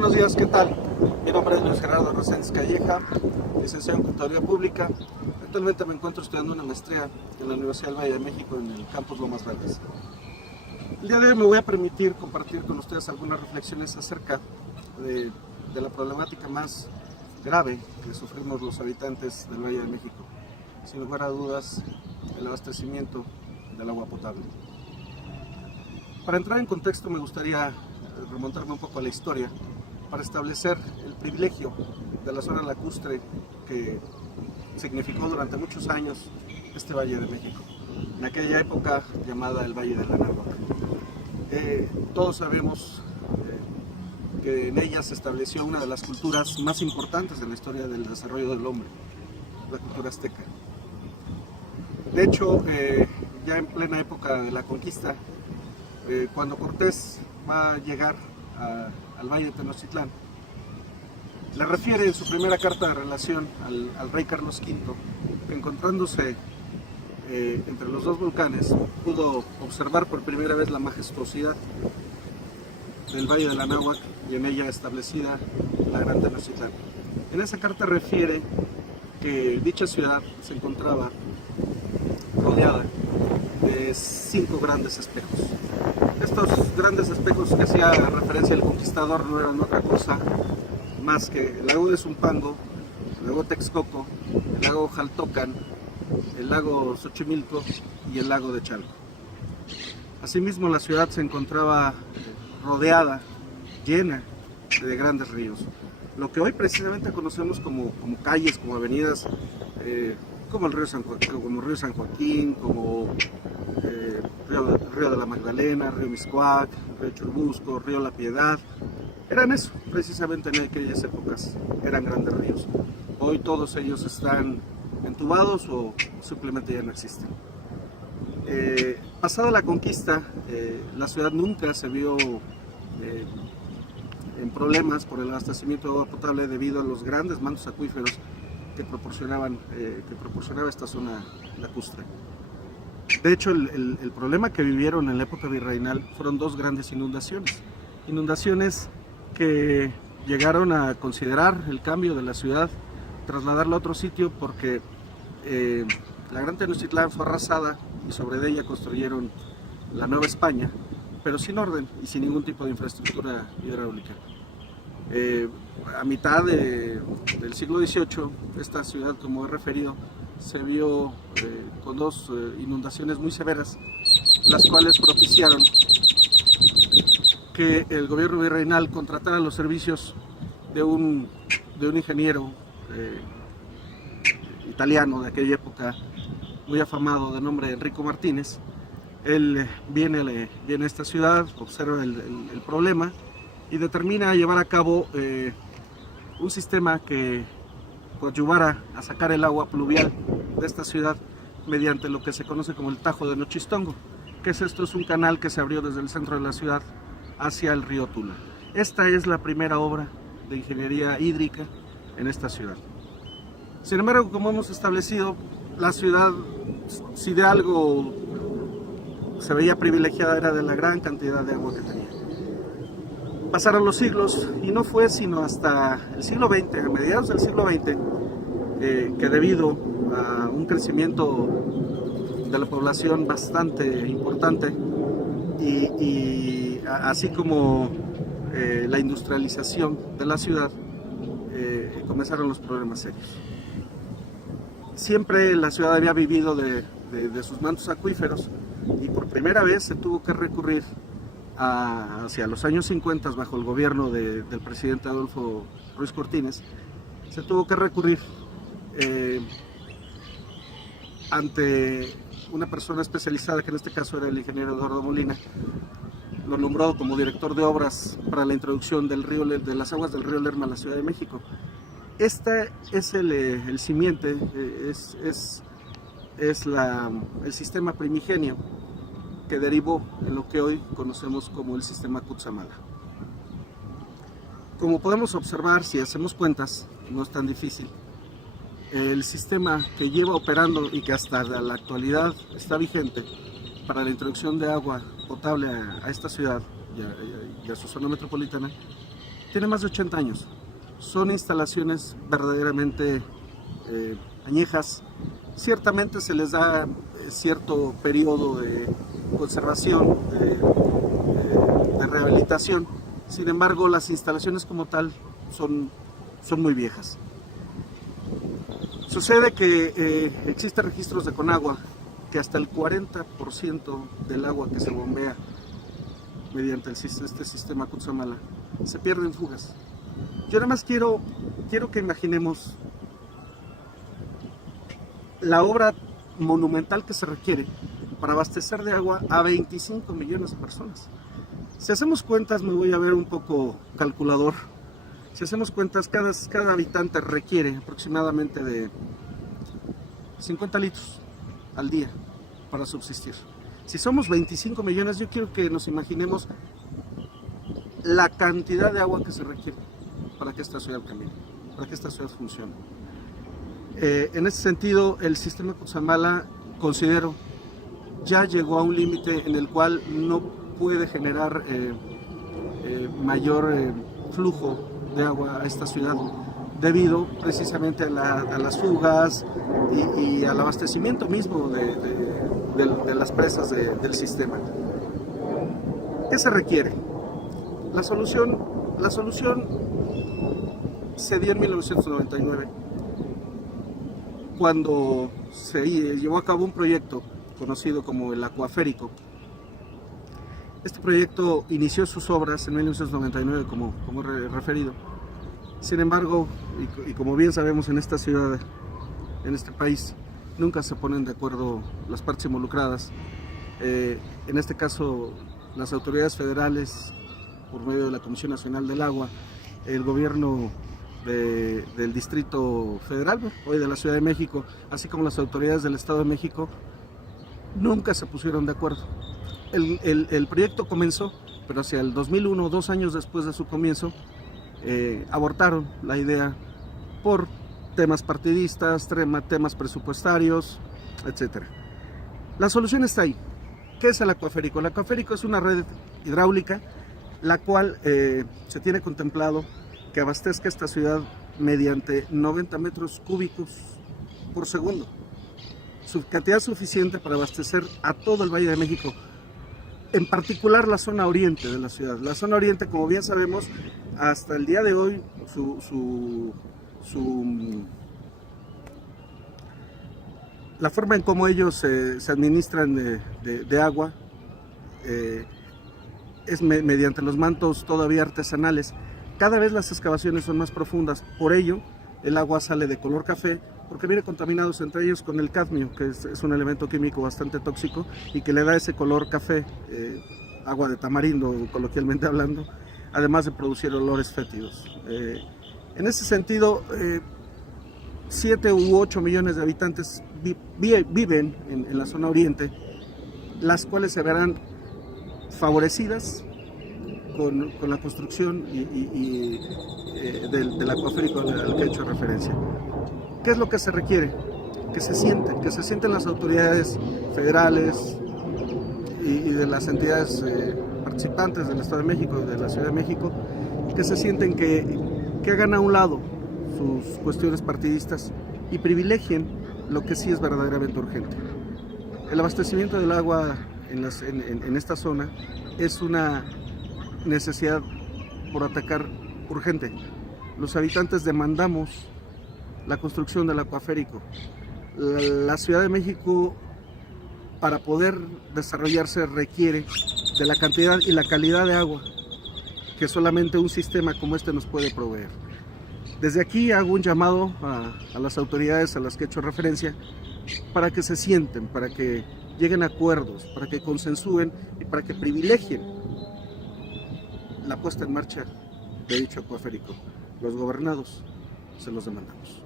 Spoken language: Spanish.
buenos días, ¿qué tal? Mi nombre es Luis Gerardo Reséndiz Calleja, licenciado en Contaduría Pública. Actualmente me encuentro estudiando una maestría en la Universidad del Valle de México en el campus Lomas Verdes. El día de hoy me voy a permitir compartir con ustedes algunas reflexiones acerca de la problemática más grave que sufrimos los habitantes del Valle de México. Sin lugar a dudas, el abastecimiento del agua potable. Para entrar en contexto me gustaría remontarme un poco a la historia para establecer el privilegio de la zona lacustre que significó durante muchos años este Valle de México, en aquella época llamada el Valle de la Anáhuac. Todos sabemos que en ella se estableció una de las culturas más importantes en la historia del desarrollo del hombre, la cultura azteca. De hecho, ya en plena época de la conquista, cuando Cortés va a llegar al Valle de Tenochtitlán, le refiere en su primera carta de relación al rey Carlos V que encontrándose entre los dos volcanes pudo observar por primera vez la majestuosidad del Valle de la Anáhuac y en ella establecida la Gran Tenochtitlán. En esa carta refiere que dicha ciudad se encontraba rodeada de 5 grandes espejos. Estos grandes espejos que hacía referencia al conquistador no eran otra cosa más que el lago de Zumpango, el lago Texcoco, el lago Jaltocan, el lago Xochimilco y el lago de Chalco. Asimismo, la ciudad se encontraba rodeada, llena de grandes ríos. Lo que hoy precisamente conocemos como calles, como avenidas, como el río San Joaquín, como río de la Magdalena, río Mixcoac, río Churubusco, río La Piedad, eran eso, precisamente en aquellas épocas, eran grandes ríos. Hoy todos ellos están entubados o simplemente ya no existen. Pasada la conquista, la ciudad nunca se vio en problemas por el abastecimiento de agua potable debido a los grandes mantos acuíferos que proporcionaba esta zona lacustre. De hecho, el problema que vivieron en la época virreinal fueron 2 grandes inundaciones que llegaron a considerar el cambio de la ciudad, trasladarla a otro sitio porque la Gran Tenochtitlán fue arrasada y sobre ella construyeron la Nueva España, pero sin orden y sin ningún tipo de infraestructura hidráulica. A mitad del siglo XVIII, esta ciudad, como he referido, se vio con 2 inundaciones muy severas, las cuales propiciaron que el gobierno virreinal contratara los servicios de un ingeniero italiano de aquella época, muy afamado, de nombre Enrico Martínez. Él viene a esta ciudad, observa el problema y determina llevar a cabo un sistema que coadyuvara a sacar el agua pluvial de esta ciudad mediante lo que se conoce como el Tajo de Nochistongo, que es un canal que se abrió desde el centro de la ciudad hacia el río Tula. Esta es la primera obra de ingeniería hídrica en esta ciudad. Sin embargo, como hemos establecido, la ciudad, si de algo se veía privilegiada, era de la gran cantidad de agua que tenía. Pasaron los siglos y no fue sino hasta el siglo XX, a mediados del siglo XX, que debido a un crecimiento de la población bastante importante y así como la industrialización de la ciudad, comenzaron los problemas serios. Siempre la ciudad había vivido de sus mantos acuíferos y por primera vez se tuvo que recurrir hacia los años 50, bajo el gobierno del presidente Adolfo Ruiz Cortines, se tuvo que recurrir ante una persona especializada, que en este caso era el ingeniero Eduardo Molina. Lo nombró como director de obras para la introducción de las aguas del río Lerma a la Ciudad de México. Este es el simiente, es el sistema primigenio que derivó en lo que hoy conocemos como el sistema Cutzamala. Como podemos observar, si hacemos cuentas, no es tan difícil. El sistema que lleva operando y que hasta la actualidad está vigente para la introducción de agua potable a esta ciudad y a su zona metropolitana tiene más de 80 años. Son instalaciones verdaderamente añejas. Ciertamente se les da cierto periodo de conservación, de rehabilitación. Sin embargo, las instalaciones como tal son muy viejas. Sucede que existen registros de Conagua que hasta el 40% del agua que se bombea mediante este sistema Cutzamala se pierde en fugas. Yo nada más quiero que imaginemos la obra monumental que se requiere para abastecer de agua a 25 millones de personas. Si hacemos cuentas, me voy a ver un poco calculador. Si hacemos cuentas, cada habitante requiere aproximadamente de 50 litros al día para subsistir. Si somos 25 millones, yo quiero que nos imaginemos la cantidad de agua que se requiere para que esta ciudad camine, para que esta ciudad funcione. En ese sentido, el sistema Cutzamala, considero, ya llegó a un límite en el cual no puede generar mayor flujo de agua a esta ciudad, debido precisamente a las fugas y al abastecimiento mismo de las presas del sistema. ¿Qué se requiere? La solución se dio en 1999, cuando se llevó a cabo un proyecto conocido como el Acuaférico. Este proyecto inició sus obras en 1999, como referido. Sin embargo, y como bien sabemos, en esta ciudad, en este país, nunca se ponen de acuerdo las partes involucradas. En este caso, las autoridades federales, por medio de la Comisión Nacional del Agua, el gobierno del Distrito Federal, hoy de la Ciudad de México, así como las autoridades del Estado de México, nunca se pusieron de acuerdo. El proyecto comenzó, pero hacia el 2001, 2 años después de su comienzo, abortaron la idea por temas partidistas, temas presupuestarios, etc. La solución está ahí. ¿Qué es el Acuaférico? El Acuaférico es una red hidráulica, la cual se tiene contemplado que abastezca esta ciudad mediante 90 metros cúbicos por segundo. Su cantidad suficiente para abastecer a todo el Valle de México, en particular la zona oriente de la ciudad. La zona oriente, como bien sabemos, hasta el día de hoy, la forma en cómo ellos se administran de agua es mediante los mantos todavía artesanales. Cada vez las excavaciones son más profundas, por ello el agua sale de color café, porque viene contaminados entre ellos con el cadmio, que es un elemento químico bastante tóxico y que le da ese color café, agua de tamarindo coloquialmente hablando, además de producir olores fétidos. En ese sentido, 7 u 8 millones de habitantes viven en la zona oriente, las cuales se verán favorecidas con la construcción del acuaférico al que he hecho referencia. ¿Qué es lo que se requiere? Que se sienten las autoridades federales y de las entidades participantes del Estado de México y de la Ciudad de México, que se sienten que hagan a un lado sus cuestiones partidistas y privilegien lo que sí es verdaderamente urgente. El abastecimiento del agua en esta zona es una necesidad por atacar urgente. Los habitantes demandamos la construcción del acuaférico. La Ciudad de México, para poder desarrollarse, requiere de la cantidad y la calidad de agua que solamente un sistema como este nos puede proveer. Desde aquí hago un llamado a las autoridades a las que he hecho referencia para que se sienten, para que lleguen a acuerdos, para que consensúen y para que privilegien la puesta en marcha de dicho acuaférico. Los gobernados se los demandamos.